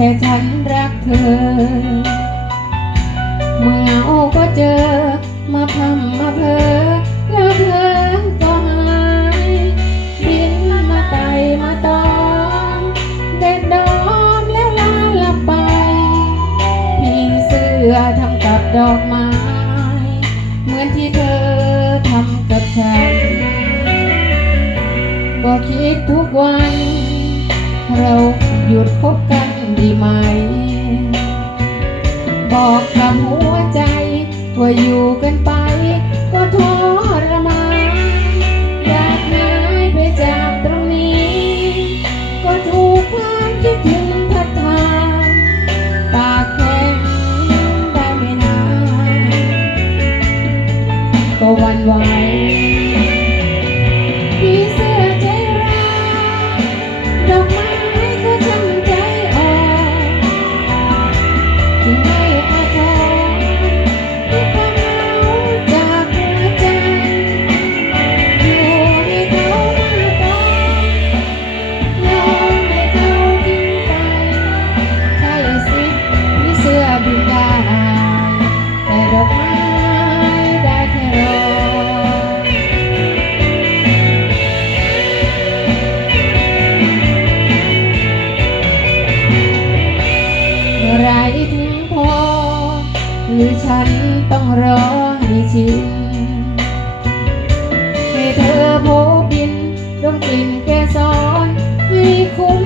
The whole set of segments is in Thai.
แค่ฉันรักเธอ เมื่อเหงาก็เจอ มาพำมาเพอแล้วเธอก็หายบินมาไต่มาตอมเด็ดดอมแล้วลาลับไป พี่เสื้อทำกับดอกไม้ เหมือนที่เธอทำกับฉันก็คิดทุกวัน เราหยุดคบกัน ดีไหม บอกกับหัวใจว่าอยู่กันไป ก็ทรมานอยากหายไปจากตรงนี้ ก็ถูกความคิดถึงพัดพาปากแข็งได้ไม่นานก็วันไหวพี่เสื้อใจร้ายดอกไม้ รือฉันต้องรอให้ชินให้เธอโผบินดมกลิ่นแกสอนให้คุ้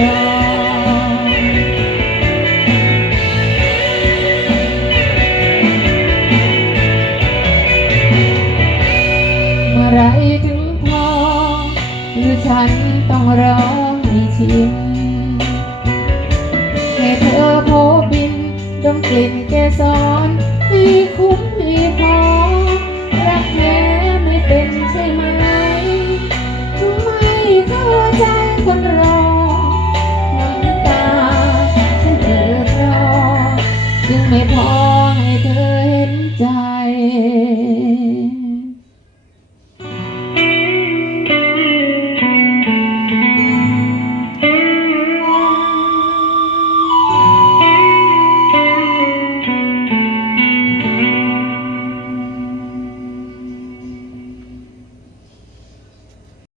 ไรอเมื่อไรถึงพอหรือฉันต้องรอให้ชินให้เธอโผบินดมกลิ่นแกสอนให้คุ้มให้พอรักแม่ น้ำต